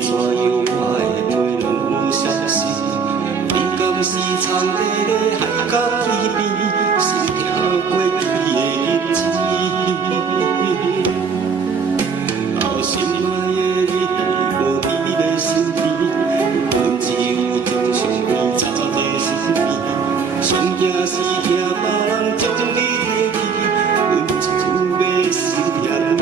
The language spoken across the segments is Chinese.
怎样爱袂拢相思？你敢是藏在咧海角天边，是听过去的日子？后心爱的你，无你的身边，阮只有忠相片插在身边，上惊是惊别人将你提起，阮一句要思念你。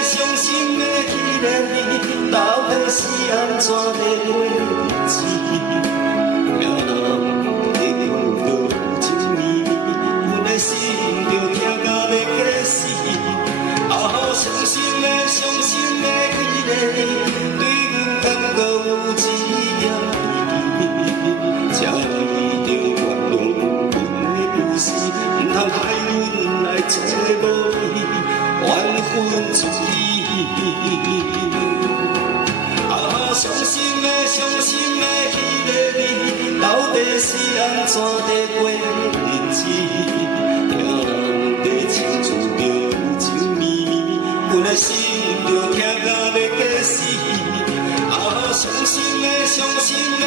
伤心的彼个你，到底是安怎的过日子？听人在讲着情绵绵，阮的心着痛到要假死。伤心的彼个你，对阮敢搁有一点意义？才为着原谅阮的不是，唔通害阮来做无义。缘分注意，伤心的彼个你，到底是安怎在过日子？听人在倾诉着情绵绵，阮的心着痛到要假死。伤心的